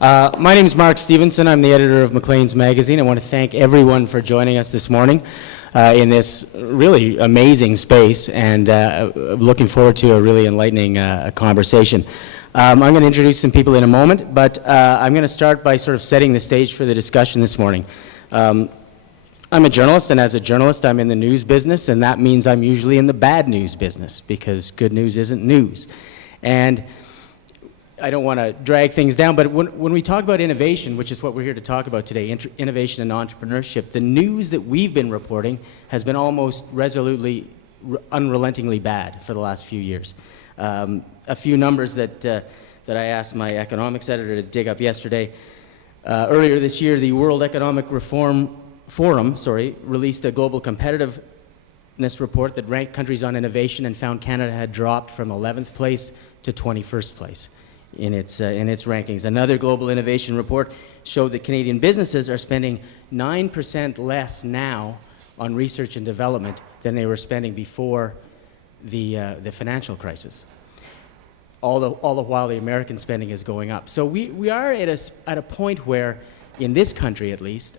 My name is Mark Stevenson. I'm the editor of Maclean's Magazine. I want to thank everyone for joining us this morning in this really amazing space, and looking forward to a really enlightening conversation. I'm going to introduce some people in a moment, but I'm going to start by sort of setting the stage for the discussion this morning. I'm a journalist, and as a journalist, I'm in the news business, and that means I'm usually in the bad news business, because good news isn't news. And I don't want to drag things down, but when we talk about innovation, which is what we're here to talk about today, innovation and entrepreneurship, the news that we've been reporting has been almost resolutely, unrelentingly bad for the last few years. A few numbers that I asked my economics editor to dig up yesterday. Earlier this year, the World Economic Forum released a global competitiveness report that ranked countries on innovation and found Canada had dropped from 11th place to 21st place in its rankings. Another global innovation report showed that Canadian businesses are spending 9% less now on research and development than they were spending before the financial crisis. All the while the American spending is going up. So we are at a point where, in this country at least,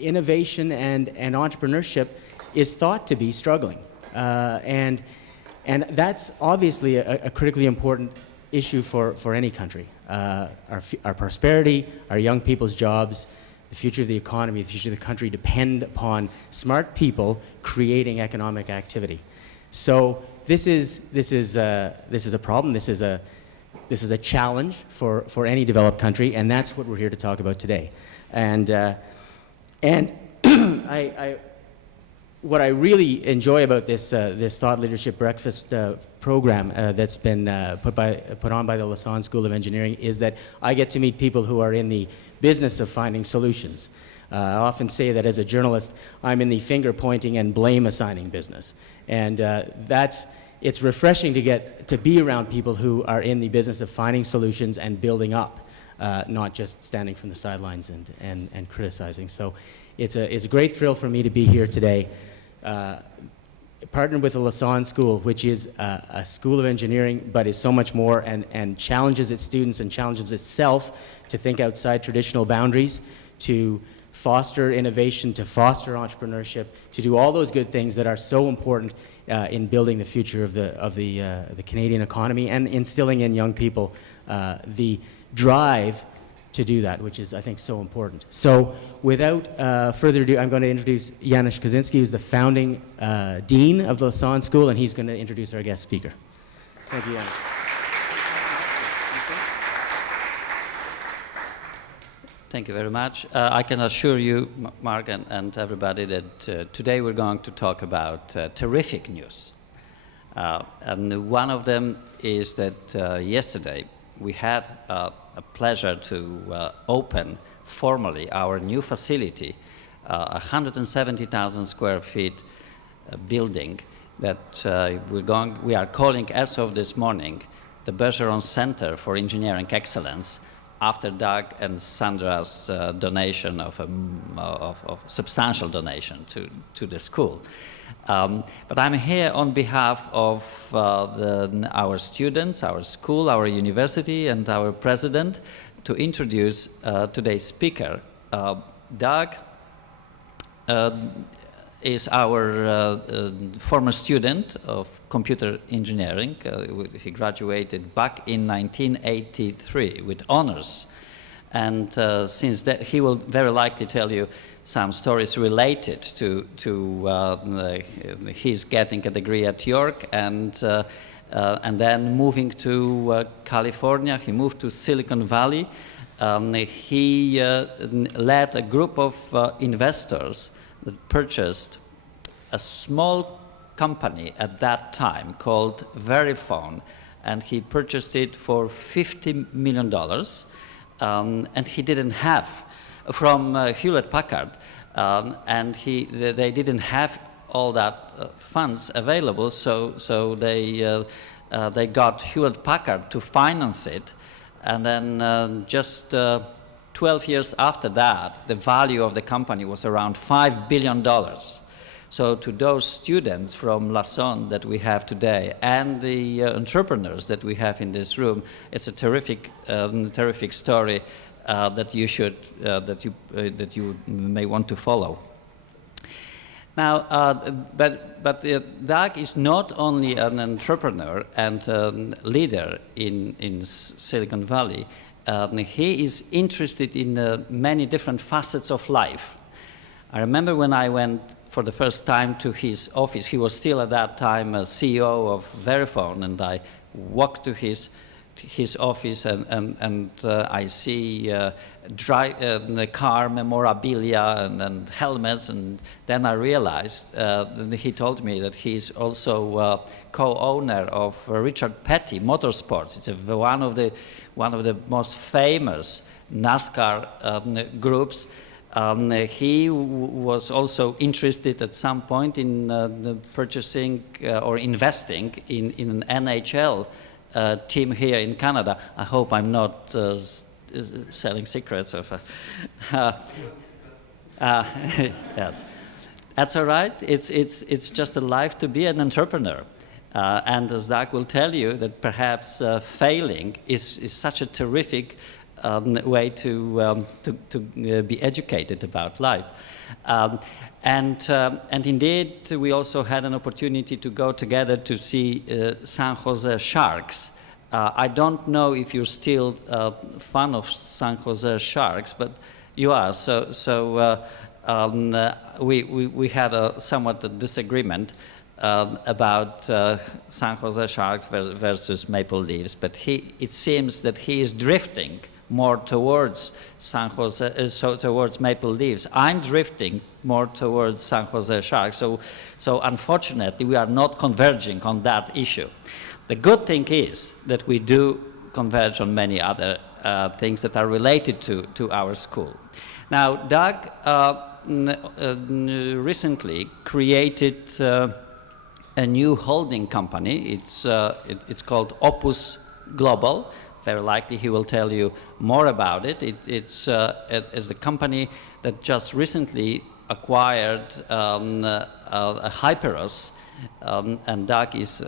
innovation and entrepreneurship is thought to be struggling. And that's obviously a critically important issue for any country. Our prosperity, our young people's jobs, the future of the economy, the future of the country depend upon smart people creating economic activity. So this is a problem. This is a challenge for any developed country, and that's what we're here to talk about today. And what I really enjoy about this Thought Leadership Breakfast program that's been put on by the Lassonde School of Engineering is that I get to meet people who are in the business of finding solutions. I often say that as a journalist, I'm in the finger pointing and blame assigning business, and it's refreshing to be around people who are in the business of finding solutions and building up, not just standing from the sidelines and criticizing. So it's a great thrill for me to be here today, partnered with the Lassonde School, which is a school of engineering, but is so much more, and challenges its students and challenges itself to think outside traditional boundaries, to foster innovation, to foster entrepreneurship, to do all those good things that are so important in building the future of the Canadian economy and instilling in young people the drive to do that, which is, I think, so important. So without further ado, I'm going to introduce Janusz Kaczynski, who's the founding dean of the Lassonde School, and he's going to introduce our guest speaker. Thank you, Janusz. Thank you very much. I can assure you, Mark, and everybody, that today we're going to talk about terrific news. And one of them is that yesterday we had a pleasure to open formally our new facility, 170,000 square feet building that we are calling, as of this morning, the Bergeron Center for Engineering Excellence, after Doug and Sandra's donation of substantial donation to the school. But I'm here on behalf of our students, our school, our university, and our president to introduce today's speaker. Doug is our former student of computer engineering. He graduated back in 1983 with honors. And since that, he will very likely tell you some stories related to his getting a degree at York and then moving to California. He moved to Silicon Valley. He led a group of investors that purchased a small company at that time called Verifone, and he purchased it for $50 million. And he didn't have, from Hewlett-Packard, and they didn't have all that funds available, so they got Hewlett-Packard to finance it, and then just 12 years after that, the value of the company was around $5 billion, So to those students from Lassonde that we have today and the entrepreneurs that we have in this room, it's a terrific story that you may want to follow. Now, but Doug is not only an entrepreneur and leader in Silicon Valley. He is interested in many different facets of life. I remember when I went for the first time to his office. He was still at that time a CEO of Verifone, and I walked to his office, and I see the car memorabilia and helmets, and then I realized he told me that he's also co-owner of Richard Petty Motorsports. It's one of the most famous NASCAR groups. He was also interested at some point in purchasing or investing in an NHL team here in Canada. I hope I'm not selling secrets of. Yes, that's all right. It's just a life to be an entrepreneur, and as Doug will tell you, that perhaps failing is such a terrific way to be educated about life. And indeed, we also had an opportunity to go together to see San Jose Sharks. I don't know if you're still a fan of San Jose Sharks, but you are. So we had a somewhat a disagreement about San Jose Sharks versus Maple Leafs, but it seems that he is drifting more towards San Jose, towards Maple Leafs. I'm drifting more towards San Jose Sharks. So unfortunately, we are not converging on that issue. The good thing is that we do converge on many other things that are related to our school. Now, Doug recently created a new holding company. It's called Opus Global. Very likely he will tell you more about it. It's the company that just recently acquired a Hyperos, and Doug is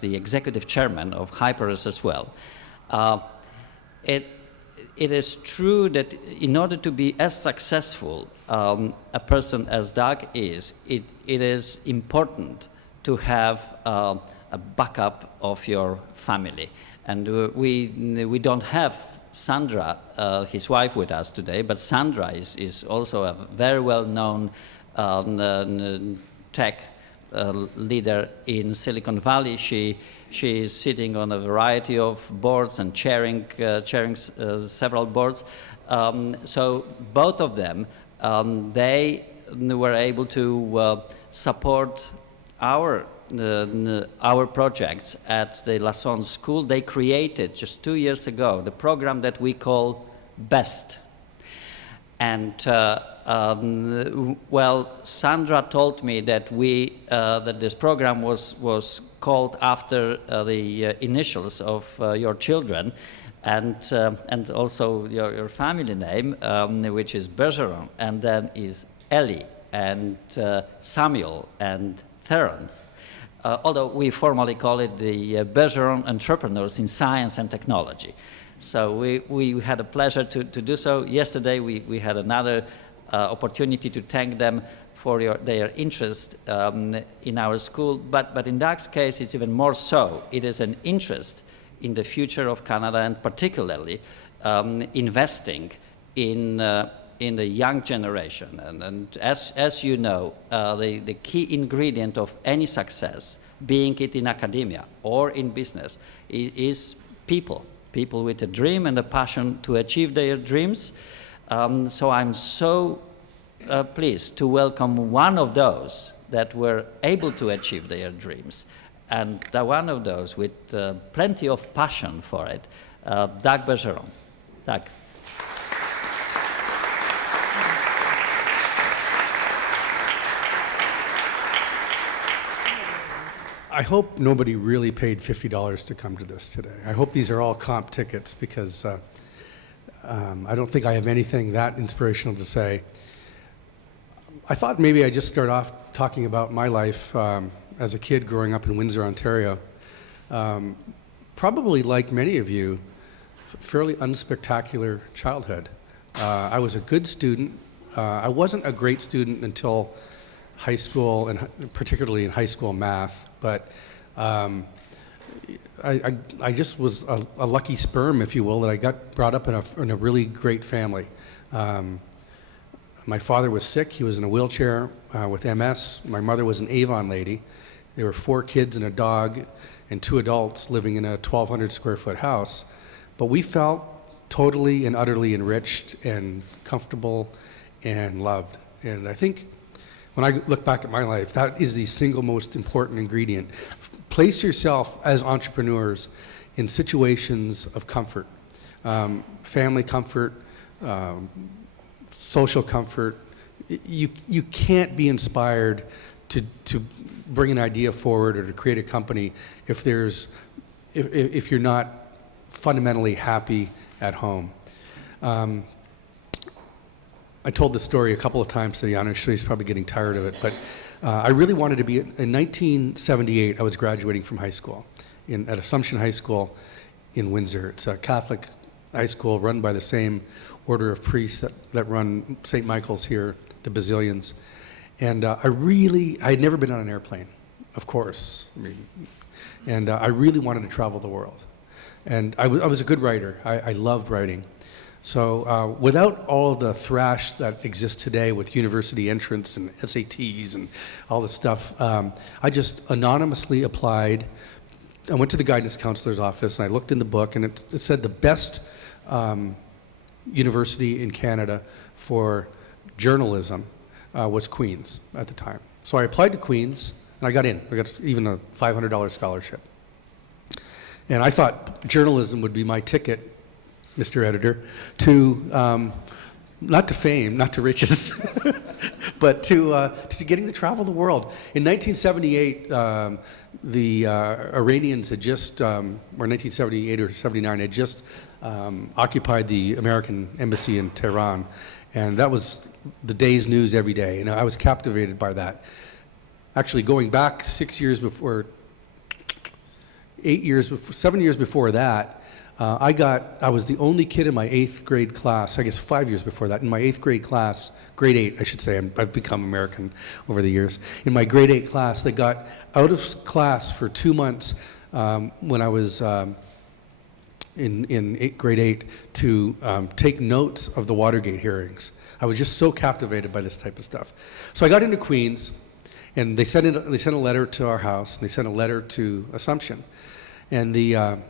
the executive chairman of Hyperos as well. It is true that in order to be as successful a person as Doug is, it is important to have a backup of your family. And we don't have Sandra, his wife, with us today, but Sandra is also a very well-known tech leader in Silicon Valley. She is sitting on a variety of boards and chairing several boards. So both of them, they were able to support our projects at the Lassonde School. They created just 2 years ago the program that we call BEST. And well, Sandra told me that that this program was called after the initials of your children, and also your family name, which is Bergeron, and then is Ellie and Samuel and Theron. Although we formally call it the Bergeron Entrepreneurs in Science and Technology. So we had a pleasure to do so. Yesterday we had another opportunity to thank them for their interest in our school. But in Doug's case, it's even more so. It is an interest in the future of Canada, and particularly investing in the young generation. And as you know, the key ingredient of any success, being it in academia or in business, is people with a dream and a passion to achieve their dreams. So I'm so pleased to welcome one of those that were able to achieve their dreams, and one of those with plenty of passion for it, Doug Bergeron. Doug. I hope nobody really paid $50 to come to this today. I hope these are all comp tickets, because I don't think I have anything that inspirational to say. I thought maybe I'd just start off talking about my life as a kid growing up in Windsor, Ontario. Probably like many of you, fairly unspectacular childhood. I was a good student. I wasn't a great student until high school, and particularly in high school math, but I just was a lucky sperm, if you will, that I got brought up in a really great family. My father was sick. He was in a wheelchair with MS. My mother was an Avon lady. There were 4 kids and a dog and 2 adults living in a 1,200 square foot house. But we felt totally and utterly enriched and comfortable and loved. And I think when I look back at my life, that is the single most important ingredient. Place yourself as entrepreneurs in situations of comfort, family comfort, social comfort. You can't be inspired to bring an idea forward or to create a company if you're not fundamentally happy at home. I told this story a couple of times to Jan. I'm sure he's probably getting tired of it, but I really wanted to be, in 1978, I was graduating from high school at Assumption High School in Windsor. It's a Catholic high school run by the same order of priests that run St. Michael's here, the Basilians. And I had never been on an airplane, of course. And I really wanted to travel the world. And I was a good writer. I loved writing. So without all the thrash that exists today with university entrance and SATs and all this stuff, I just anonymously applied. I went to the guidance counselor's office and I looked in the book, and it said the best university in Canada for journalism was Queen's at the time. So I applied to Queen's and I got in. I got even a $500 scholarship. And I thought journalism would be my ticket, Mr. Editor, to not to fame, not to riches, but to getting to travel the world. In 1978, the Iranians had just, or 1978 or 79, had just occupied the American embassy in Tehran, and that was the day's news every day, and I was captivated by that. Actually, going back 7 years before that, I was the only kid in my 8th grade class, I guess 5 years before that, in my 8th grade class, grade 8, I should say, I've become American over the years. In my grade 8 class, they got out of class for 2 months when I was in grade 8 to take notes of the Watergate hearings. I was just so captivated by this type of stuff. So I got into Queens, and they sent a letter to our house, and they sent a letter to Assumption. And the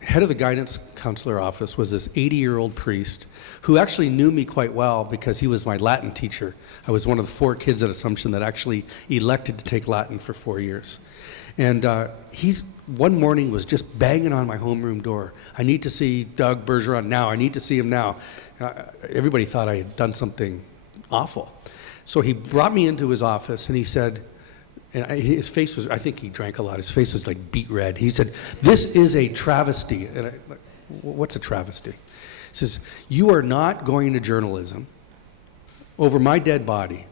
head of the guidance counselor office was this 80-year-old priest who actually knew me quite well because he was my Latin teacher. I was one of the 4 kids at Assumption that actually elected to take Latin for 4 years. And one morning was just banging on my homeroom door. I need to see Doug Bergeron now. I need to see him now. Everybody thought I had done something awful. So he brought me into his office and he said, and his face was, I think he drank a lot. His face was like beet red. He said, "This is a travesty." And what's a travesty? He says, "You are not going into journalism over my dead body."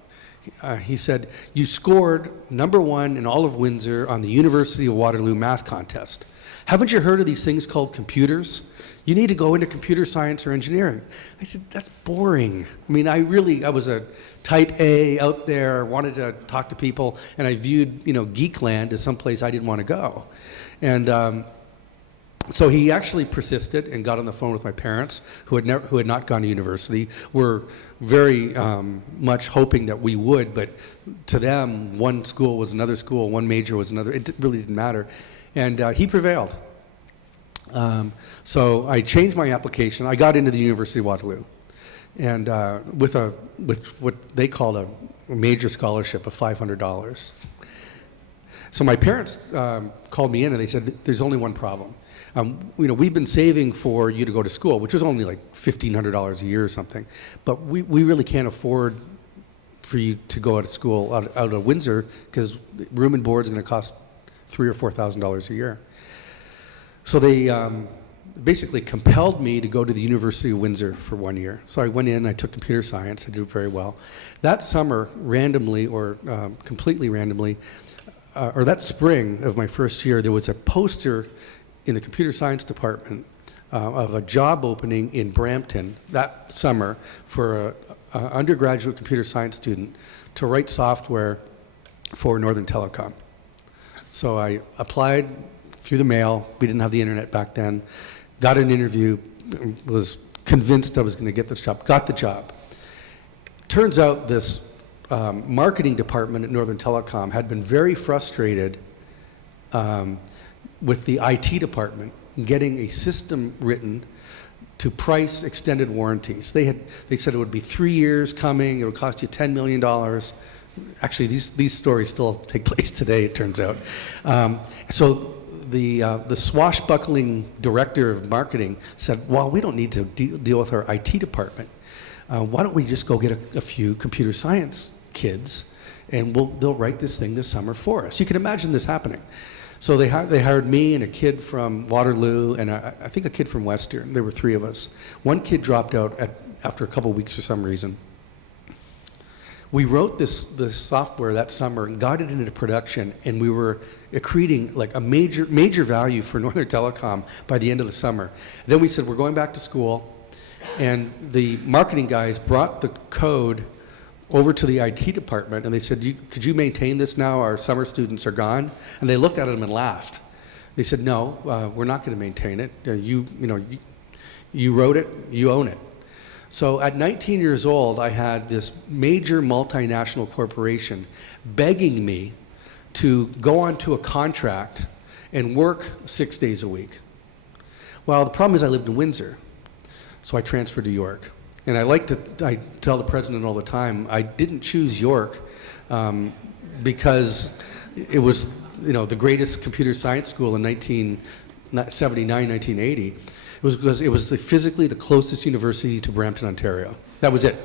He said, "You scored #1 in all of Windsor on the University of Waterloo math contest. Haven't you heard of these things called computers? You need to go into computer science or engineering." I said, "That's boring." I mean, I was a type A out there, wanted to talk to people, and I viewed, Geekland as someplace I didn't want to go. And so he actually persisted and got on the phone with my parents, who had not gone to university, were very much hoping that we would, but to them, one school was another school, one major was another. It really didn't matter. And he prevailed. So I changed my application. I got into the University of Waterloo, and with what they called a major scholarship of $500. So my parents called me in and they said, "There's only one problem. We've been saving for you to go to school," which was only like $1,500 a year or something, "but we really can't afford for you to go out of school out of Windsor because room and board is going to cost $3,000 or $4,000 a year." So they basically compelled me to go to the University of Windsor for 1 year. So I went in, I took computer science, I did very well. That summer, randomly or completely randomly, or that spring of my first year, there was a poster in the computer science department of a job opening in Brampton that summer for an undergraduate computer science student to write software for Northern Telecom. So I applied through the mail. We didn't have the internet back then. Got an interview, was convinced I was going to get this job, got the job. Turns out this marketing department at Northern Telecom had been very frustrated with the IT department getting a system written to price extended warranties. They said it would be 3 years coming, it would cost you $10 million. Actually, these stories still take place today, it turns out. So the swashbuckling director of marketing said, well, we don't need to deal with our IT department. Why don't we just go get a few computer science kids and they'll write this thing this summer for us. You can imagine this happening. So they hired me and a kid from Waterloo and I think a kid from Western. There were 3 of us. One kid dropped out after a couple of weeks for some reason. We wrote this software that summer and got it into production, and we were accreting like a major value for Northern Telecom by the end of the summer. Then we said, we're going back to school, and the marketing guys brought the code over to the IT department, and they said, could you maintain this now? Our summer students are gone. And they looked at them and laughed. They said, no, we're not going to maintain it. You wrote it, you own it. So at 19 years old, I had this major multinational corporation begging me to go onto a contract and work 6 days a week. Well, the problem is I lived in Windsor, so I transferred to York. And I tell the president all the time, I didn't choose York because it was, the greatest computer science school in 1979, 1980. It was because it was physically the closest university to Brampton, Ontario. That was it.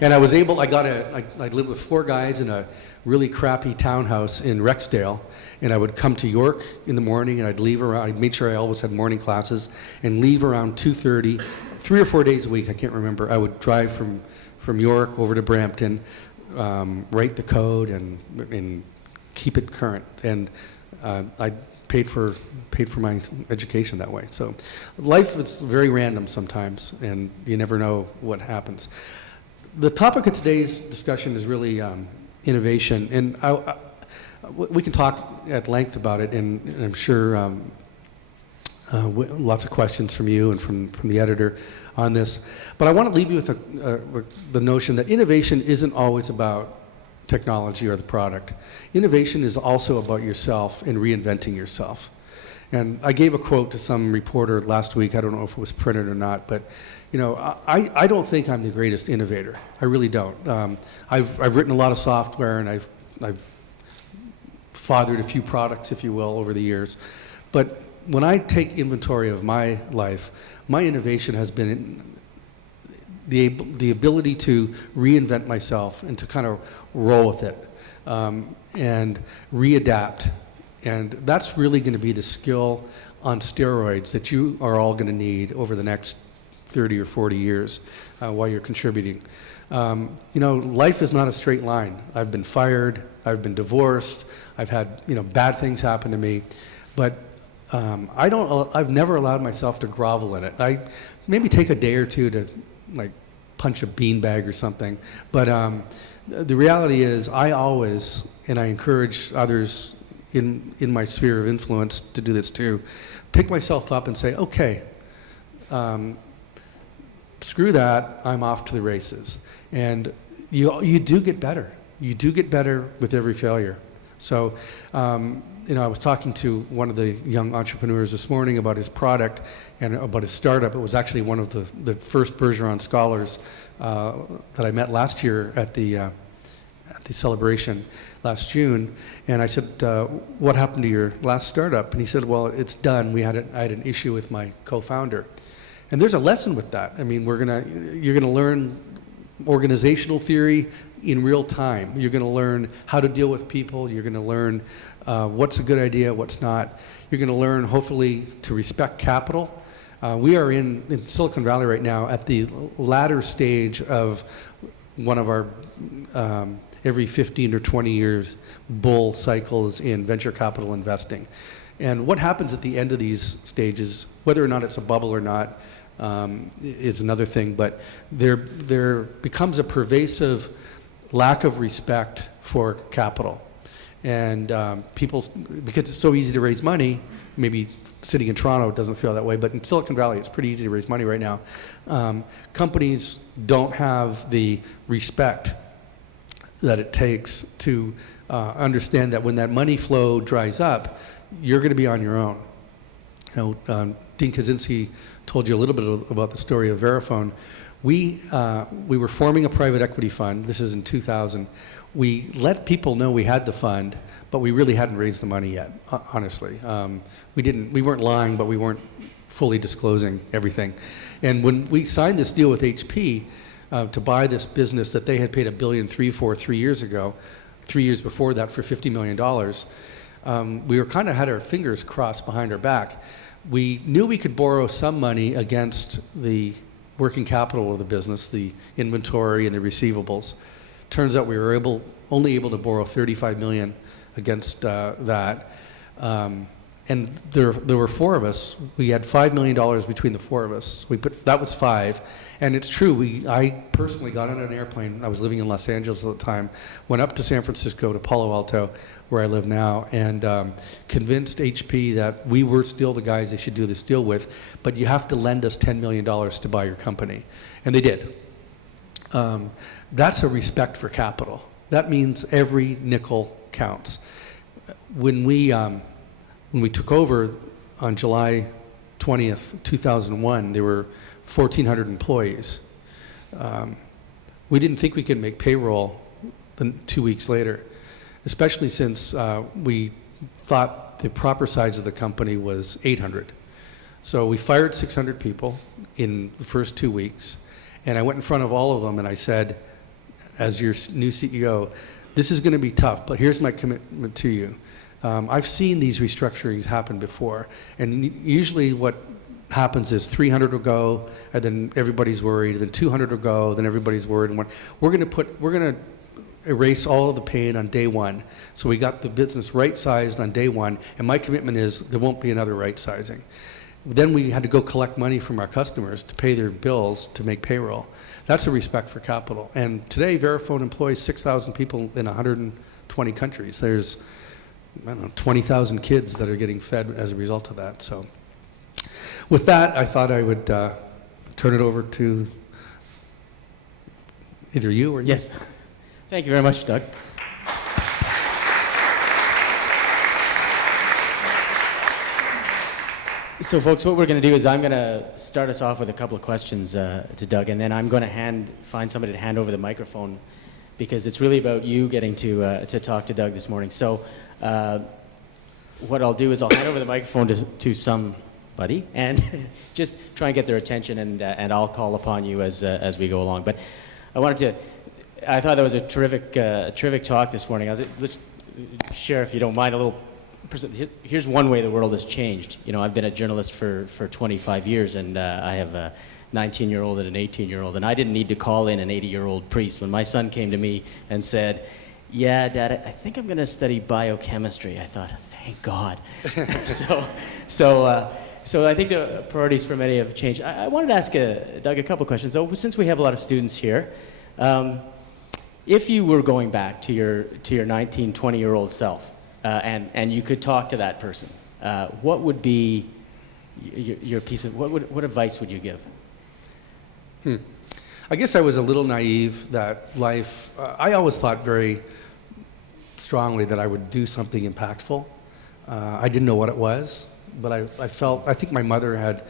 And I lived with 4 guys in a really crappy townhouse in Rexdale, and I would come to York in the morning, and I'd leave around, I made sure I always had morning classes, and leave around 2:30, 3 or 4 days a week, I can't remember. I would drive from York over to Brampton, write the code, and keep it current. And I paid for my education that way. So life is very random sometimes, and you never know what happens. The topic of today's discussion is really innovation, and we can talk at length about it, and I'm sure lots of questions from you and from the editor on this. But I want to leave you with the notion that innovation isn't always about technology or the product. Innovation is also about yourself and reinventing yourself. And I gave a quote to some reporter last week. I don't know if it was printed or not, but I don't think I'm the greatest innovator. I really don't. I've written a lot of software, and I've fathered a few products, if you will, over the years. But when I take inventory of my life, my innovation has been the ability to reinvent myself and to kind of roll with it and readapt. And that's really going to be the skill on steroids that you are all going to need over the next 30 or 40 years while you're contributing. Life is not a straight line. I've been fired, I've been divorced, I've had bad things happen to me, but I've never allowed myself to grovel in it. I maybe take a day or two to punch a beanbag or something, but the reality is I always, and I encourage others in my sphere of influence to do this too, pick myself up and say, okay, screw that, I'm off to the races. And you do get better. You do get better with every failure. So, I was talking to one of the young entrepreneurs this morning about his product and about his startup. It was actually one of the first Bergeron scholars that I met last year at the celebration last June. And I said, what happened to your last startup? And he said, well, it's done. I had an issue with my co-founder. And there's a lesson with that. I mean, you're gonna learn organizational theory in real time. You're gonna learn how to deal with people. You're gonna learn what's a good idea, what's not. You're gonna learn, hopefully, to respect capital. We are in Silicon Valley right now at the latter stage of one of our every 15 or 20 years bull cycles in venture capital investing. And what happens at the end of these stages, whether or not it's a bubble or not, is another thing, but there becomes a pervasive lack of respect for capital. And people, because it's so easy to raise money, maybe sitting in Toronto doesn't feel that way, but in Silicon Valley it's pretty easy to raise money right now. Companies don't have the respect that it takes to understand that when that money flow dries up, you're going to be on your own. You know, Dean Kaczynski told you a little bit about the story of Verifone. We were forming a private equity fund. This is in 2000. We let people know we had the fund, but we really hadn't raised the money yet, honestly. We weren't lying, but we weren't fully disclosing everything. And when we signed this deal with HP to buy this business that they had paid $1.3 billion for 3 years ago, 3 years before that for $50 million, we were kind of had our fingers crossed behind our back. We knew we could borrow some money against the working capital of the business, the inventory and the receivables. Turns out we were only able to borrow $35 million against that. And there were four of us. We had $5 million between the four of us. That was five. And it's true, I personally got on an airplane. I was living in Los Angeles at the time, went up to San Francisco to Palo Alto, where I live now, and convinced HP that we were still the guys they should do this deal with, but you have to lend us $10 million to buy your company. And they did. That's a respect for capital. That means every nickel counts. When we took over on July 20th, 2001, there were 1,400 employees. We didn't think we could make payroll 2 weeks later, especially since we thought the proper size of the company was 800. So we fired 600 people in the first 2 weeks, and I went in front of all of them and I said, as your new CEO, this is going to be tough, but here's my commitment to you. I've seen these restructurings happen before, and usually what happens is 300 will go, and then everybody's worried, and then 200 will go, then everybody's worried, and we're going to erase all of the pain on day one. So we got the business right-sized on day one, and my commitment is there won't be another right-sizing. Then we had to go collect money from our customers to pay their bills to make payroll. That's a respect for capital. And today, Verifone employs 6,000 people in 120 countries. There's, 20,000 kids that are getting fed as a result of that. So with that, I thought I would turn it over to either you or Yes. Thank you very much, Doug. So folks, what we're going to do is I'm going to start us off with a couple of questions to Doug, and then I'm going to find somebody to hand over the microphone, because it's really about you getting to talk to Doug this morning. So what I'll do is I'll hand over the microphone to somebody and just try and get their attention, and I'll call upon you as we go along. But I thought that was a terrific talk this morning. Let's share, if you don't mind, a little. Here's one way the world has changed. I've been a journalist for 25 years, and I have a 19-year-old and an 18-year-old, and I didn't need to call in an 80-year-old priest. When my son came to me and said, "Yeah, Dad, I think I'm going to study biochemistry," I thought, thank God. So I think the priorities for many have changed. I wanted to ask Doug a couple of questions. So since we have a lot of students here, if you were going back to your 19, 20-year-old self, and you could talk to that person, what would be your piece of what advice would you give? I guess I was a little naive that life. I always thought very strongly that I would do something impactful. I didn't know what it was, but I think my mother had.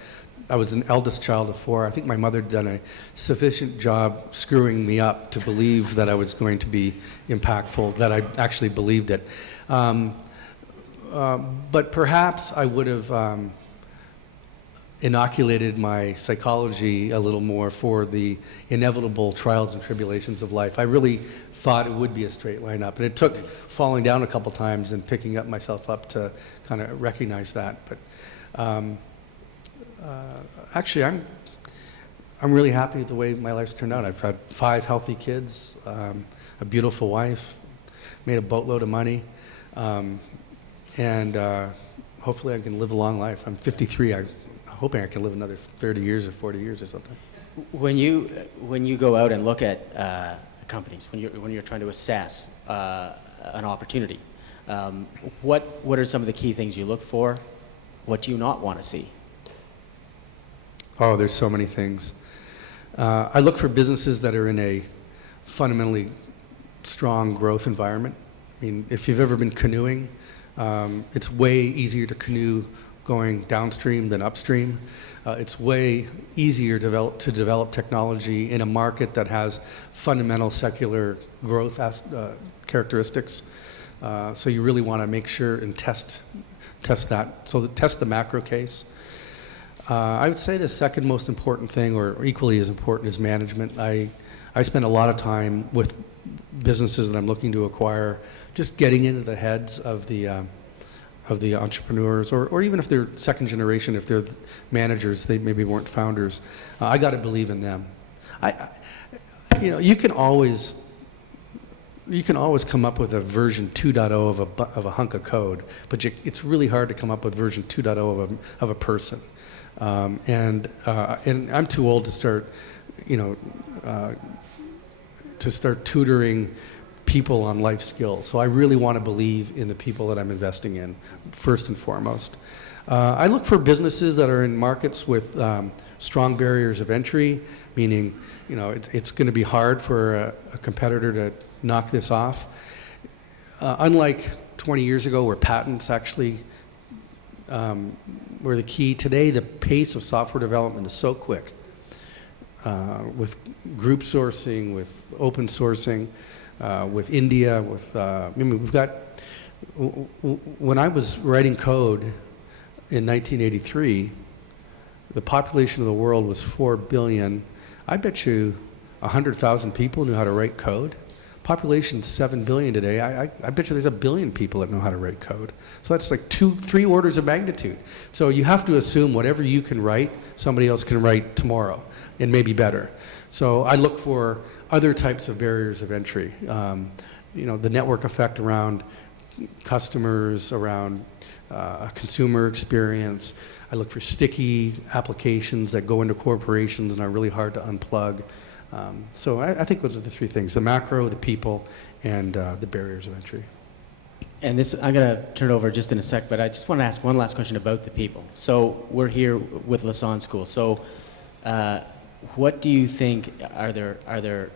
I was an eldest child of four. I think my mother had done a sufficient job screwing me up to believe that I was going to be impactful, that I actually believed it. But perhaps I would have inoculated my psychology a little more for the inevitable trials and tribulations of life. I really thought it would be a straight line up, and it took falling down a couple times and picking myself up to kind of recognize that. But Actually, I'm really happy with the way my life's turned out. I've had 5 healthy kids, a beautiful wife, made a boatload of money, and hopefully I can live a long life. I'm 53. I'm hoping I can live another 30 years or 40 years or something. When you go out and look at companies, when you're trying to assess an opportunity, what are some of the key things you look for? What do you not want to see? Oh, there's so many things. I look for businesses that are in a fundamentally strong growth environment. I mean, if you've ever been canoeing, it's way easier to canoe going downstream than upstream. It's way easier to develop technology in a market that has fundamental secular growth characteristics. So you really want to make sure and test that. So test the macro case. I would say the second most important thing, or equally as important, is management. I spend a lot of time with businesses that I'm looking to acquire, just getting into the heads of the entrepreneurs, or even if they're second generation, if they're managers, they maybe weren't founders. I got to believe in them. You can always come up with a version 2.0 of a hunk of code, but it's really hard to come up with version 2.0 of a person. And I'm too old to start, tutoring people on life skills. So I really want to believe in the people that I'm investing in, first and foremost. I look for businesses that are in markets with strong barriers of entry, meaning, it's going to be hard for a competitor to knock this off. Unlike 20 years ago, where patents actually were the key, today the pace of software development is so quick. With group sourcing, with open sourcing, with India, we've got, when I was writing code in 1983, the population of the world was 4 billion. I bet you 100,000 people knew how to write code. Population's 7 billion today. I bet you there's 1 billion people that know how to write code. So that's like 2-3 orders of magnitude. So you have to assume whatever you can write, somebody else can write tomorrow, and maybe better. So I look for other types of barriers of entry. The network effect around customers, around a consumer experience. I look for sticky applications that go into corporations and are really hard to unplug. So I think those are the 3 things: the macro, the people, and the barriers of entry. And this, I'm going to turn it over just in a sec, but I just want to ask one last question about the people. So we're here with Lassonde School. So what do you think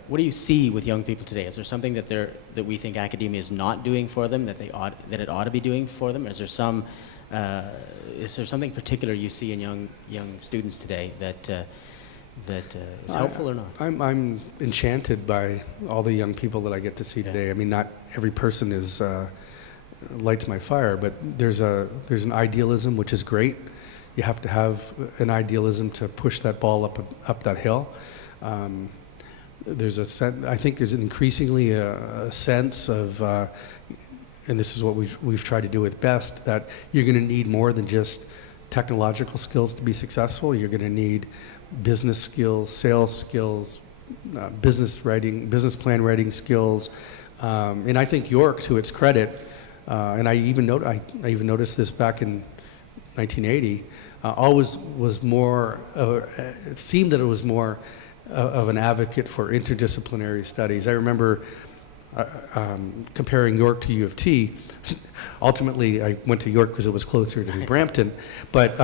what do you see with young people today? Is there something that we think academia is not doing for them that it ought to be doing for them? Is there something particular you see in young students today that is helpful or not? I'm enchanted by all the young people that I get to see today. I mean, not every person lights my fire, but there's an idealism which is great. You have to have an idealism to push that ball up that hill. I think there's increasingly a sense of, and this is what we've tried to do with BEST, that you're going to need more than just technological skills to be successful. You're going to need business skills, sales skills, business plan writing skills, and I think York, to its credit, and I even noticed this back in 1980, always was more. It seemed that it was more of an advocate for interdisciplinary studies. I remember comparing York to U of T. Ultimately, I went to York because it was closer to Brampton, but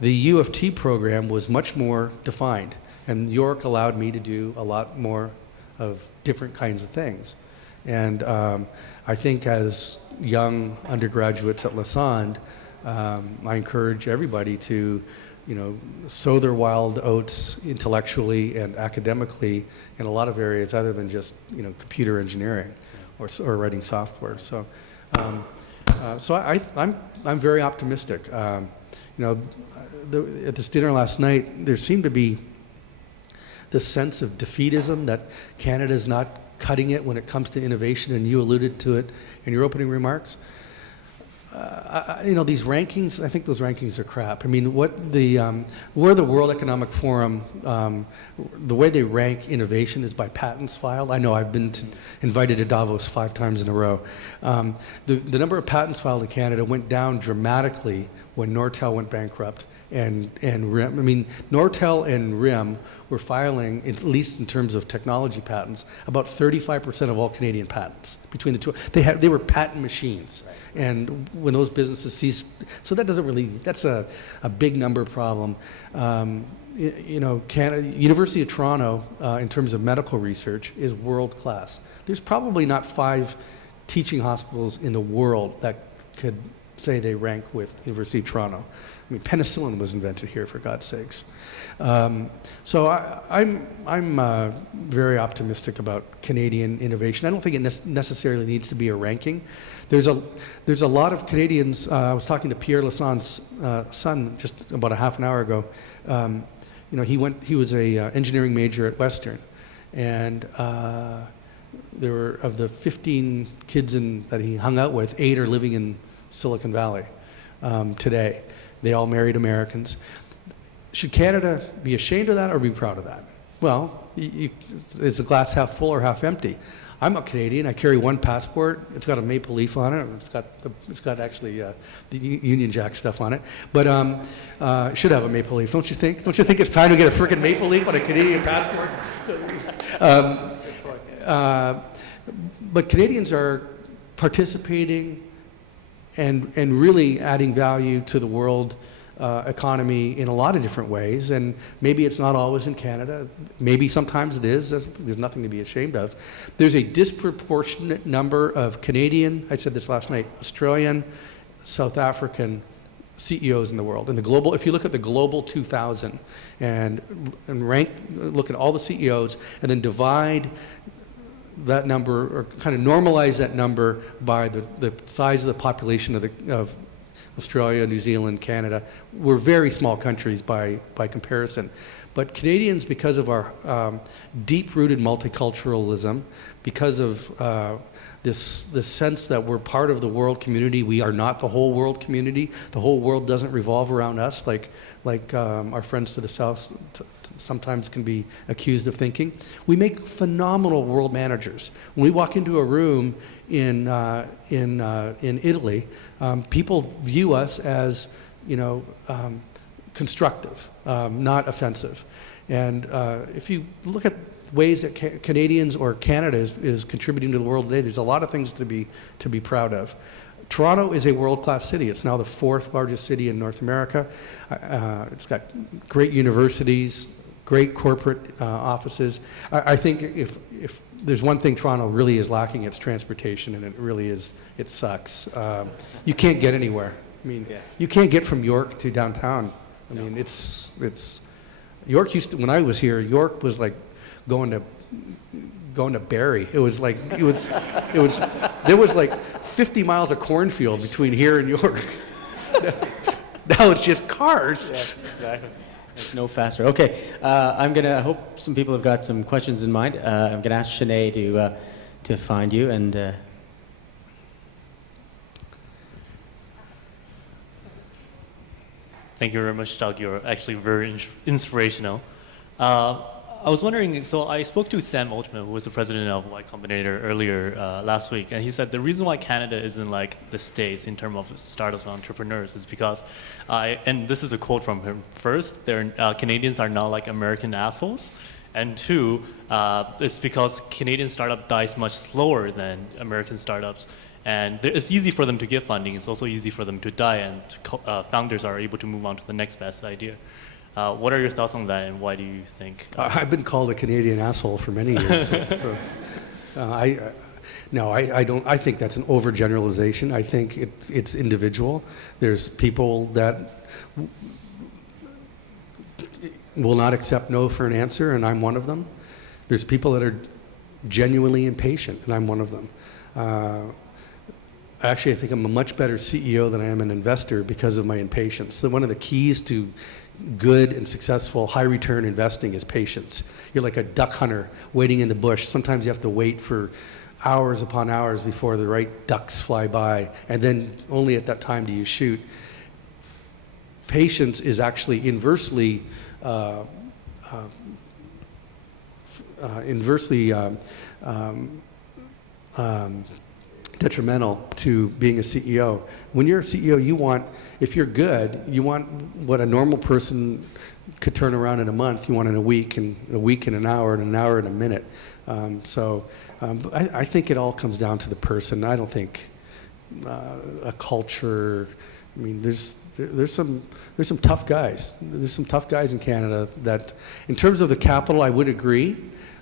the U of T program was much more defined, and York allowed me to do a lot more of different kinds of things. And I think as young undergraduates at Lassonde, I encourage everybody to, sow their wild oats intellectually and academically in a lot of areas other than just, computer engineering or writing software. So, I'm very optimistic. At this dinner last night, there seemed to be this sense of defeatism that Canada's not cutting it when it comes to innovation, and you alluded to it in your opening remarks. these rankings, I think those rankings are crap. I mean, where the World Economic Forum, the way they rank innovation is by patents filed. I know I've been invited to Davos 5 times in a row. The number of patents filed in Canada went down dramatically when Nortel went bankrupt. And RIM, I mean, Nortel and RIM were filing, at least in terms of technology patents, about 35% of all Canadian patents between the two. They were patent machines. Right. And when those businesses ceased, so that doesn't really, that's a big number problem. University of Toronto, in terms of medical research, is world class. There's probably not 5 teaching hospitals in the world that could say they rank with University of Toronto. I mean, penicillin was invented here, for God's sakes. So I'm very optimistic about Canadian innovation. I don't think it necessarily needs to be a ranking. There's a lot of Canadians. I was talking to Pierre Lassonde's son just about a half an hour ago. He was a engineering major at Western, and there were, of the 15 kids that he hung out with, 8 are living in Silicon Valley today. They all married Americans. Should Canada be ashamed of that or be proud of that? Well, is the glass half full or half empty? I'm a Canadian. I carry one passport. It's got a maple leaf on it. It's got actually the Union Jack stuff on it. But it should have a maple leaf, don't you think? Don't you think it's time to get a freaking maple leaf on a Canadian passport? But Canadians are participating and really adding value to the world economy in a lot of different ways. And maybe it's not always in Canada. Maybe sometimes it is. There's nothing to be ashamed of. There's a disproportionate number of Canadian, I said this last night, Australian, South African CEOs in the world. And if you look at the Global 2000 and look at all the CEOs and then divide that number, or kind of normalize that number by the size of the population of Australia, New Zealand, Canada. We're very small countries by comparison. But Canadians, because of our deep-rooted multiculturalism, because of this sense that we're part of the world community, we are not the whole world community. The whole world doesn't revolve around us like our friends to the south sometimes can be accused of thinking. We make phenomenal world managers. When we walk into a room in Italy, people view us as, constructive, not offensive. And if you look at ways that Canadians or Canada is contributing to the world today, there's a lot of things to be proud of. Toronto is a world-class city. It's now the 4th largest city in North America. It's got great universities, great corporate offices. I think if there's one thing Toronto really is lacking, it's transportation, and it sucks. You can't get anywhere. I mean, yes. You can't get from York to downtown. I mean, it's York used to, when I was here, York was like going to Barrie. There was like 50 miles of cornfield between here and York. Now it's just cars. Yeah, exactly. It's no faster. Okay, I hope some people have got some questions in mind. I'm gonna ask Sinead to find you and. Thank you very much, Doug. You're actually very inspirational. I was wondering, so I spoke to Sam Altman, who was the president of Y Combinator earlier last week, and he said the reason why Canada isn't like the States in terms of startups and entrepreneurs is because, and this is a quote from him, first, Canadians are not like American assholes, and 2, it's because Canadian startup dies much slower than American startups. And it's easy for them to get funding. It's also easy for them to die, and founders are able to move on to the next best idea. What are your thoughts on that, and why do you think? I've been called a Canadian asshole for many years. I don't. I think that's an overgeneralization. I think it's individual. There's people that will not accept no for an answer, and I'm one of them. There's people that are genuinely impatient, and I'm one of them. Actually, I think I'm a much better CEO than I am an investor because of my impatience. So one of the keys to good and successful high return investing is patience. You're like a duck hunter waiting in the bush. Sometimes you have to wait for hours upon hours before the right ducks fly by, and then only at that time do you shoot. Patience is actually inversely detrimental to being a CEO. When you're a CEO, you want, if you're good, you want what a normal person could turn around in a month, you want in a week, and a week in an hour, and an hour in a minute. I think it all comes down to the person. I don't think a culture. I mean, there's some tough guys. There's some tough guys in Canada that, in terms of the capital, I would agree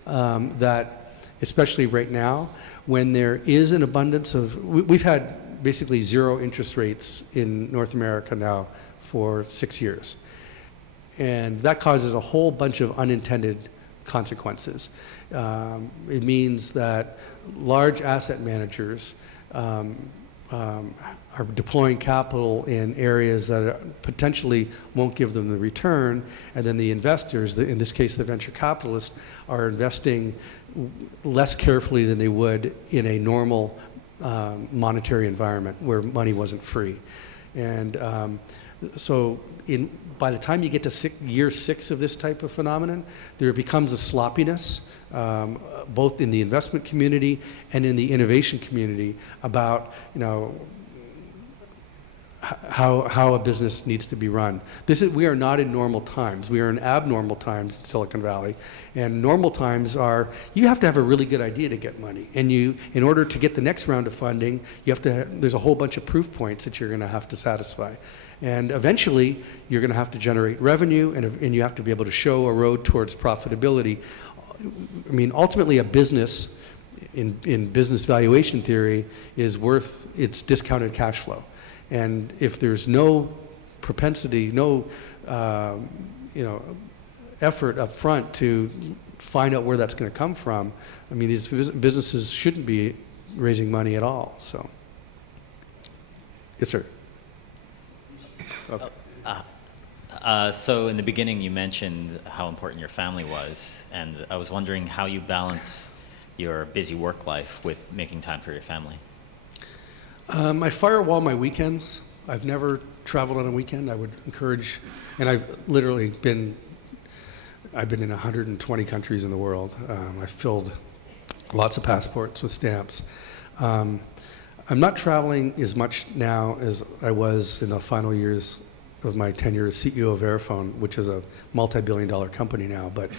that, especially right now, when there is an abundance of, we've had basically zero interest rates in North America now for 6 years. And that causes a whole bunch of unintended consequences. It means that large asset managers are deploying capital in areas that potentially won't give them the return, and then the investors, in this case the venture capitalists, are investing less carefully than they would in a normal monetary environment where money wasn't free. And by the time you get to year 6 of this type of phenomenon, there becomes a sloppiness, both in the investment community and in the innovation community, about how a business needs to be run. We are not in normal times. We are in abnormal times in Silicon Valley. And normal times are, you have to have a really good idea to get money. And in order to get the next round of funding, there's a whole bunch of proof points that you're going to have to satisfy. And eventually, you're going to have to generate revenue, and you have to be able to show a road towards profitability. I mean, ultimately, a business, in business valuation theory, is worth its discounted cash flow. And if there's no propensity, no effort up front to find out where that's going to come from, I mean, these businesses shouldn't be raising money at all. So, yes, sir. Okay. So in the beginning, you mentioned how important your family was, and I was wondering how you balance your busy work life with making time for your family. I firewall my weekends. I've never traveled on a weekend. I would encourage, and I've been in 120 countries in the world. I've filled lots of passports with stamps. I'm not traveling as much now as I was in the final years of my tenure as CEO of Verifone, which is a multi-billion-dollar company now. But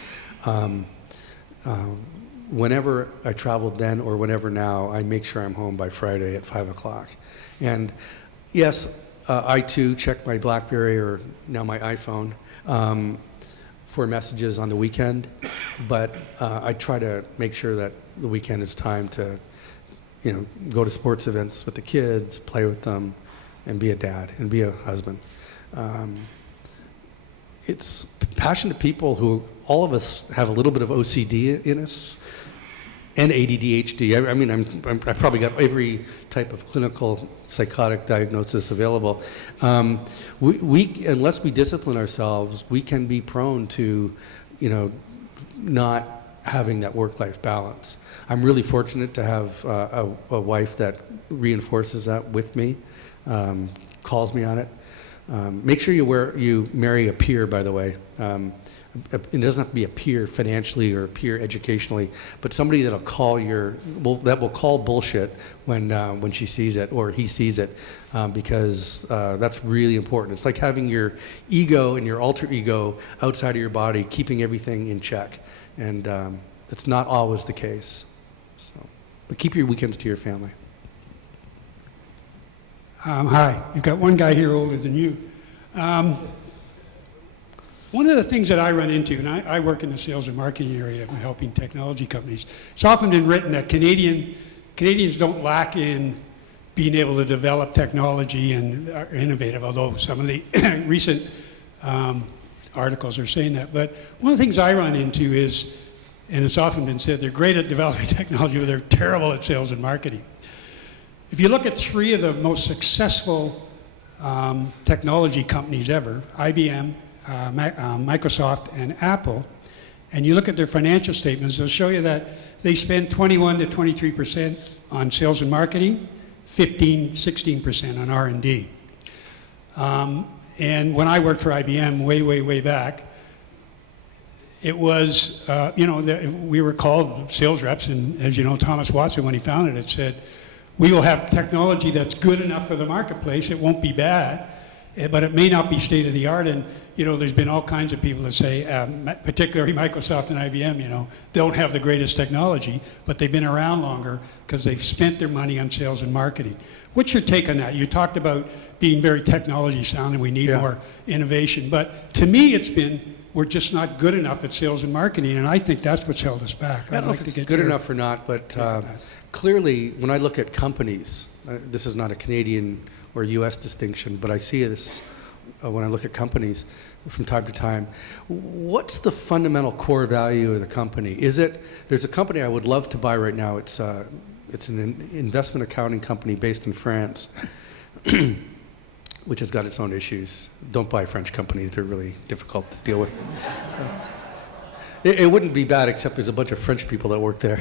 whenever I traveled then or whenever now, I make sure I'm home by Friday at 5 o'clock. And yes, I too check my BlackBerry or now my iPhone for messages on the weekend, but I try to make sure that the weekend is time to go to sports events with the kids, play with them, and be a dad and be a husband. It's passionate people who, all of us have a little bit of OCD in us, and ADD, ADHD. I mean, I probably got every type of clinical psychotic diagnosis available. Unless we discipline ourselves, we can be prone to, not having that work-life balance. I'm really fortunate to have a wife that reinforces that with me, calls me on it. Make sure you marry a peer, by the way. It doesn't have to be a peer financially or a peer educationally, but somebody that'll call bullshit when she sees it or he sees it, because that's really important. It's like having your ego and your alter ego outside of your body, keeping everything in check, and it's not always the case. So, but keep your weekends to your family. Hi, you've got one guy here older than you. One of the things that I run into, and I work in the sales and marketing area, I'm helping technology companies. It's often been written that Canadians don't lack in being able to develop technology and are innovative, although some of the recent articles are saying that. But one of the things I run into is, and it's often been said, they're great at developing technology, but they're terrible at sales and marketing. If you look at 3 of the most successful technology companies ever, IBM, Microsoft, and Apple, and you look at their financial statements, they'll show you that they spend 21 to 23% on sales and marketing, 15, 16% on R&D. And when I worked for IBM way back, it was, we were called sales reps, and as you know, Thomas Watson, when he founded it, said, we will have technology that's good enough for the marketplace. It won't be bad, but it may not be state of the art. And, there's been all kinds of people that say, particularly Microsoft and IBM, don't have the greatest technology, but they've been around longer because they've spent their money on sales and marketing. What's your take on that? You talked about being very technology sound and we need more innovation. But to me, it's been, we're just not good enough at sales and marketing, and I think that's what's held us back. I don't know if it's good enough or not, but clearly, when I look at companies, this is not a Canadian or US distinction, but I see this when I look at companies from time to time. What's the fundamental core value of the company? There's a company I would love to buy right now. It's an investment accounting company based in France, which has got its own issues. Don't buy French companies, they're really difficult to deal with. It wouldn't be bad, except there's a bunch of French people that work there.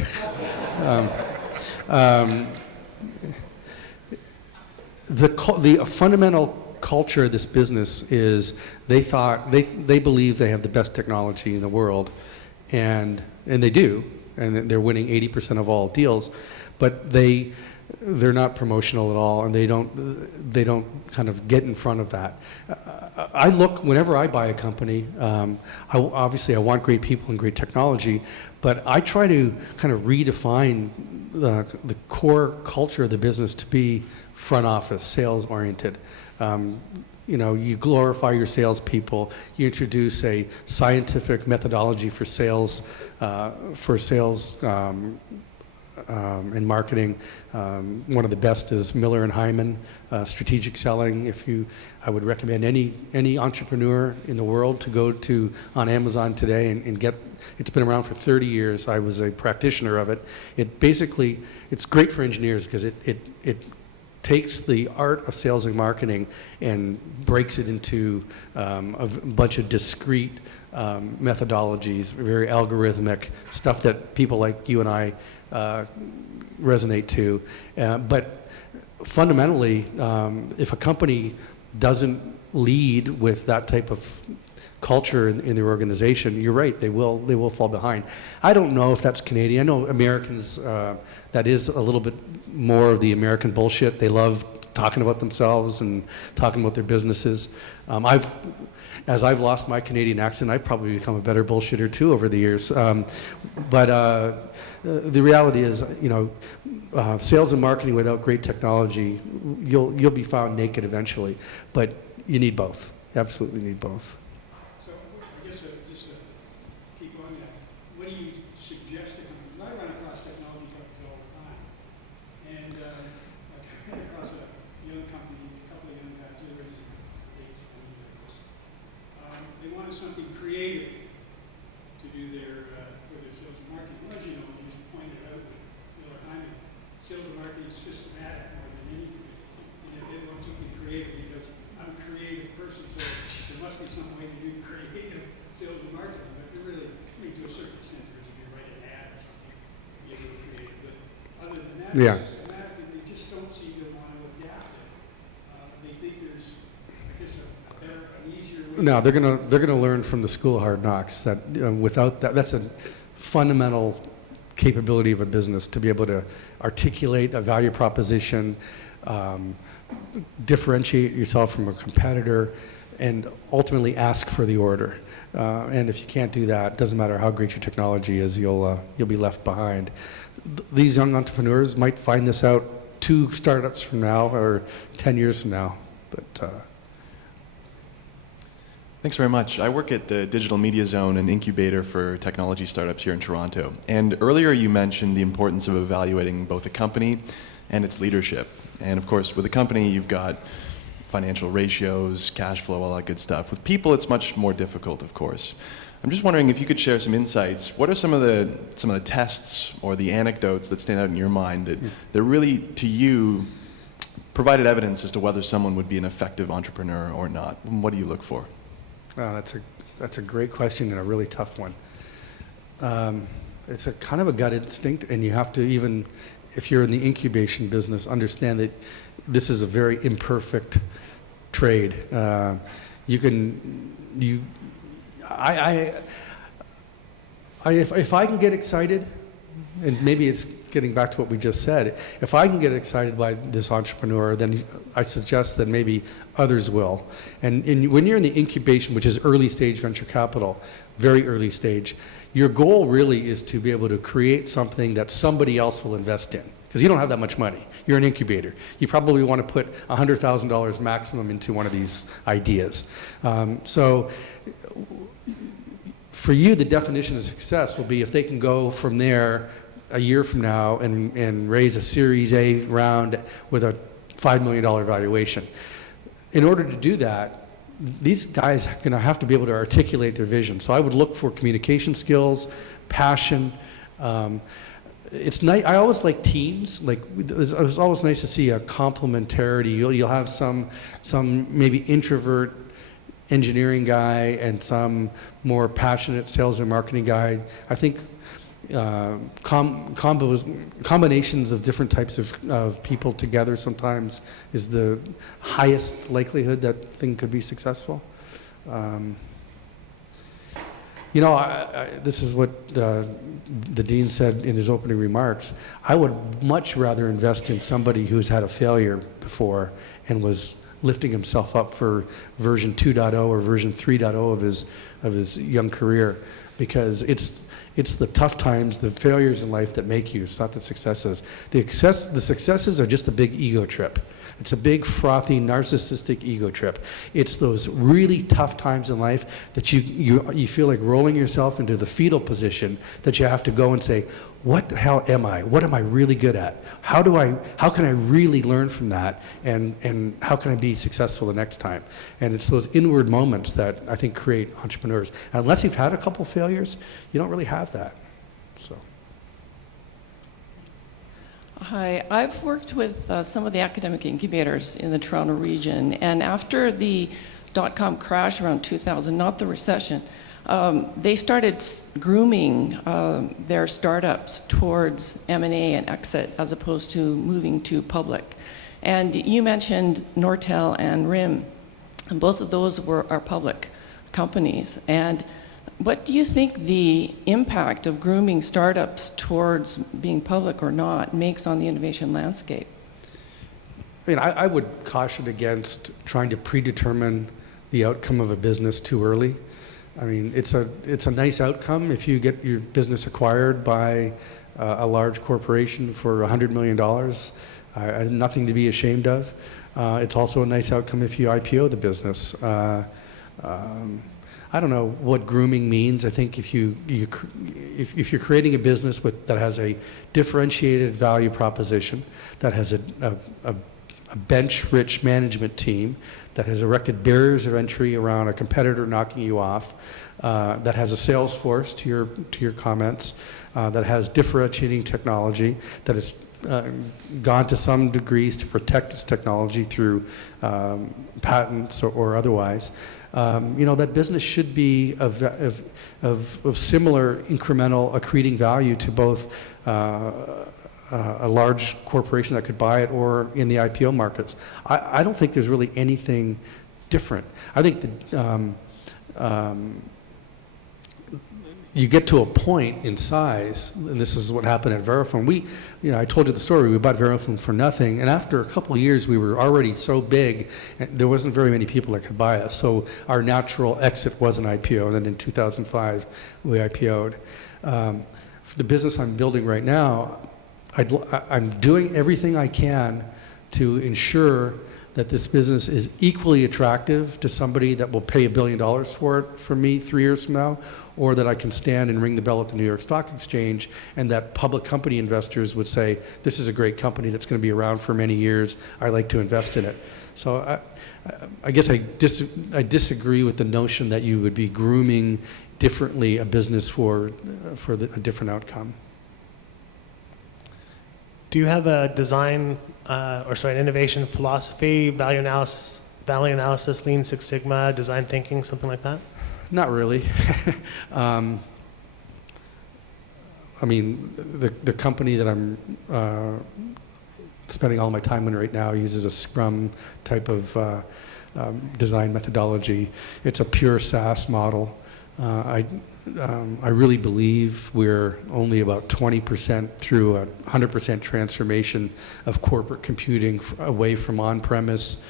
The fundamental culture of this business is they believe they have the best technology in the world, and they do, and they're winning 80% of all deals, but they're not promotional at all, and they don't kind of get in front of that. I look, whenever I buy a company, obviously I want great people and great technology, but I try to kind of redefine the core culture of the business to be front office, sales oriented. You glorify your salespeople. You introduce a scientific methodology for sales, in marketing. One of the best is Miller and Hyman, strategic selling. I would recommend any entrepreneur in the world to go to on Amazon today and get. It's been around for 30 years. I was a practitioner of it. It's great for engineers because it takes the art of sales and marketing and breaks it into a bunch of discrete methodologies, very algorithmic stuff that people like you and I resonate to. But fundamentally, if a company doesn't lead with that type of culture in their organization, you're right, they will fall behind. I don't know if that's Canadian. I know Americans, that is a little bit more of the American bullshit. They love talking about themselves and talking about their businesses. As I've lost my Canadian accent, I've probably become a better bullshitter too over the years. But the reality is, sales and marketing without great technology, you'll be found naked eventually. But you need both. You absolutely need both. So I guess just to keep on that, what do you suggest to companies? I run across technology companies all the time, and I ran across a young company, a couple of young guys, they were in their late 20s. They wanted something creative to do for their sales and marketing. Well, as you know, you just pointed out with Miller Hyman, sales and marketing is systematic more than anything. And they want something creative because I'm a creative person, so there must be some way to do creative sales and marketing. But you really, to a certain extent, there's if you write an ad or something, you're able to create it. But other than that, systematically, they just don't seem to want to adapt it. They think there's, I guess, a better, an easier way. No, they're gonna learn from the school of hard knocks that without that, that's a fundamental capability of a business to be able to articulate a value proposition, differentiate yourself from a competitor, and ultimately ask for the order. And if you can't do that, it doesn't matter how great your technology is, you'll be left behind. These young entrepreneurs might find this out 2 startups from now or 10 years from now, but. Thanks very much. I work at the Digital Media Zone, an incubator for technology startups here in Toronto. And earlier you mentioned the importance of evaluating both a company and its leadership. And of course, with a company, you've got financial ratios, cash flow, all that good stuff. With people, it's much more difficult, of course. I'm just wondering if you could share some insights. What are some of the tests or the anecdotes that stand out in your mind that really, to you, provided evidence as to whether someone would be an effective entrepreneur or not? What do you look for? That's a great question and a really tough one. it's a kind of a gut instinct, and you have to, even if you're in the incubation business, understand that this is a very imperfect trade. If I can get excited, and maybe it's getting back to what we just said, if I can get excited by this entrepreneur, then I suggest that maybe others will. And when you're in the incubation, which is early stage venture capital, very early stage, your goal really is to be able to create something that somebody else will invest in. Because you don't have that much money. You're an incubator. You probably want to put $100,000 maximum into one of these ideas. So for you, the definition of success will be if they can go from there a year from now and raise a Series A round with a $5 million valuation. In order to do that, these guys are going to have to be able to articulate their vision. So I would look for communication skills, passion. It's nice. I always like teams. Like it was always nice to see a complementarity. You'll have some maybe introvert engineering guy and some more passionate sales and marketing guy. I think combinations of different types of people together sometimes is the highest likelihood that thing could be successful. This is what the dean said in his opening remarks. I would much rather invest in somebody who's had a failure before and was lifting himself up for version 2.0 or version 3.0 of his young career, because it's the tough times, the failures in life that make you. It's not the successes. The successes are just a big ego trip. It's a big, frothy, narcissistic ego trip. It's those really tough times in life that you feel like rolling yourself into the fetal position, that you have to go and say, what the hell am I? What am I really good at? How can I really learn from that? And how can I be successful the next time? And it's those inward moments that I think create entrepreneurs. And unless you've had a couple failures, you don't really have that. So. Hi, I've worked with some of the academic incubators in the Toronto region, and after the dot-com crash around 2000, not the recession, they started grooming their startups towards M&A and exit as opposed to moving to public. And you mentioned Nortel and RIM, and both of those are public companies. And what do you think the impact of grooming startups towards being public or not makes on the innovation landscape? I mean, I would caution against trying to predetermine the outcome of a business too early. I mean, it's a nice outcome if you get your business acquired by a large corporation for $100 million. Nothing to be ashamed of. It's also a nice outcome if you IPO the business. I don't know what grooming means. I think if you're creating a business that has a differentiated value proposition, that has a bench-rich management team, that has erected barriers of entry around a competitor knocking you off, that has a sales force, to your comments, that has differentiating technology, that has gone to some degrees to protect its technology through patents or otherwise. That business should be of similar incremental accreting value to both a large corporation that could buy it or in the IPO markets. I don't think there's really anything different. I think that you get to a point in size, and this is what happened at Verifone. I told you the story. We bought Verifone for nothing, and after a couple of years, we were already so big, and there wasn't very many people that could buy us. So our natural exit was an IPO, and then in 2005, we IPO'd. For the business I'm building right now, I'm doing everything I can to ensure that this business is equally attractive to somebody that will pay $1 billion for it from me 3 years from now, or that I can stand and ring the bell at the New York Stock Exchange, and that public company investors would say, this is a great company that's going to be around for many years. I'd like to invest in it. So I guess I disagree with the notion that you would be grooming differently a business for a different outcome. Do you have a design, an innovation philosophy, value analysis, Lean Six Sigma, design thinking, something like that? Not really. I mean, the company that I'm spending all my time in right now uses a Scrum type of design methodology. It's a pure SaaS model. I really believe we're only about 20% through a 100% transformation of corporate computing away from on-premise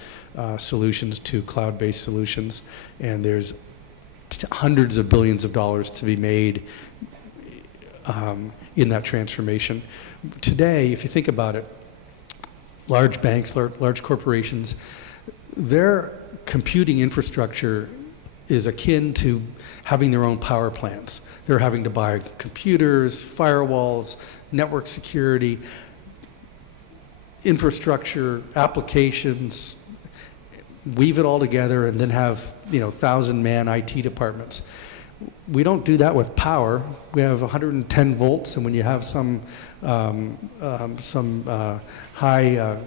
solutions to cloud-based solutions, and there's hundreds of billions of dollars to be made in that transformation. Today, if you think about it, large banks, large corporations, their computing infrastructure is akin to having their own power plants. They're having to buy computers, firewalls, network security, infrastructure, applications, weave it all together, and then have 1,000-man IT departments. We don't do that with power. We have 110 volts, and when you have some high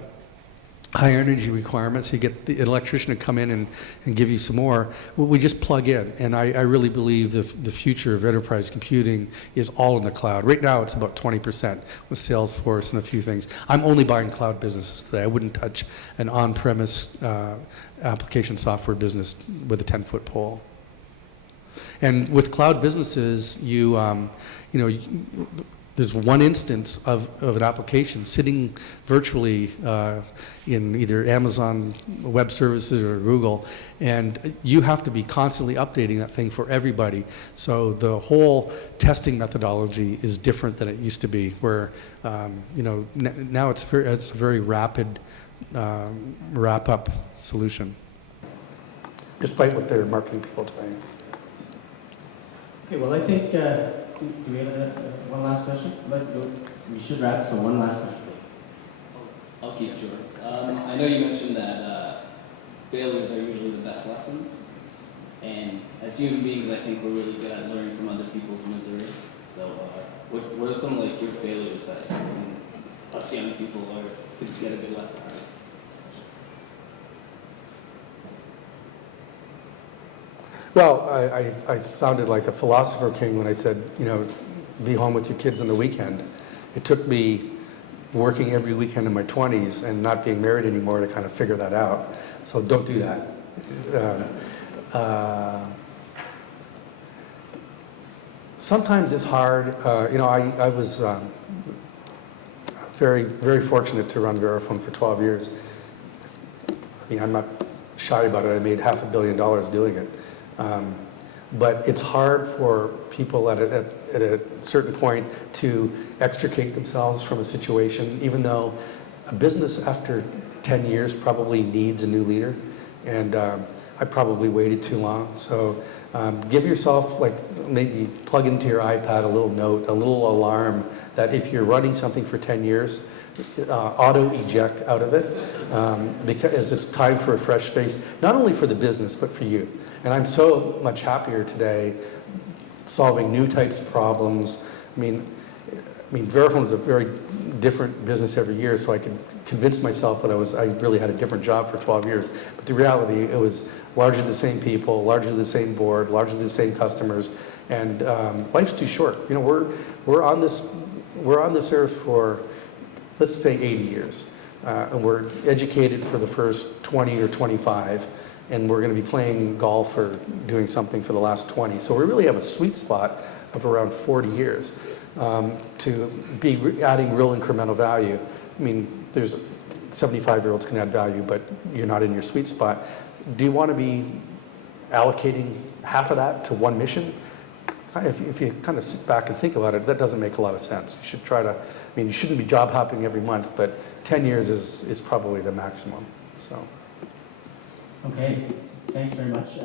energy requirements, you get the electrician to come in and give you some more. We just plug in, and I really believe the future of enterprise computing is all in the cloud. Right now it's about 20% with Salesforce and a few things. I'm only buying cloud businesses today. I wouldn't touch an on-premise application software business with a 10-foot pole. And with cloud businesses, there's one instance of an application sitting virtually in either Amazon Web Services or Google, and you have to be constantly updating that thing for everybody. So the whole testing methodology is different than it used to be, where now it's a very rapid wrap-up solution, despite what their marketing people are saying. Okay, well, I think, do we have one last question? We should wrap, so one last question, please. I'll keep it short. I know you mentioned that failures are usually the best lessons, and as human beings, I think we're really good at learning from other people's misery. So, what are some like your failures that us young people could get a good lesson out of? Well, I sounded like a philosopher king when I said, be home with your kids on the weekend. It took me working every weekend in my 20s and not being married anymore to kind of figure that out. So don't do that. Sometimes it's hard. I was very, very fortunate to run Verifone for 12 years. I mean, I'm not shy about it. I made $500 million doing it. But it's hard for people at a certain point to extricate themselves from a situation, even though a business after 10 years probably needs a new leader, and I probably waited too long. So give yourself, maybe plug into your iPad a little note, a little alarm that if you're running something for 10 years, auto-eject out of it, because it's time for a fresh face, not only for the business, but for you. And I'm so much happier today solving new types of problems. I mean, Verifone is a very different business every year, so I could convince myself that I really had a different job for 12 years. But the reality, it was largely the same people, largely the same board, largely the same customers, and life's too short. We're on this earth for, let's say, 80 years, and we're educated for the first 20 or 25. And we're going to be playing golf or doing something for the last 20. So we really have a sweet spot of around 40 years to be adding real incremental value. I mean, there's 75-year-olds can add value, but you're not in your sweet spot. Do you want to be allocating half of that to one mission? If you kind of sit back and think about it, that doesn't make a lot of sense. You should try to, you shouldn't be job hopping every month, but 10 years is probably the maximum. So. Okay, thanks very much.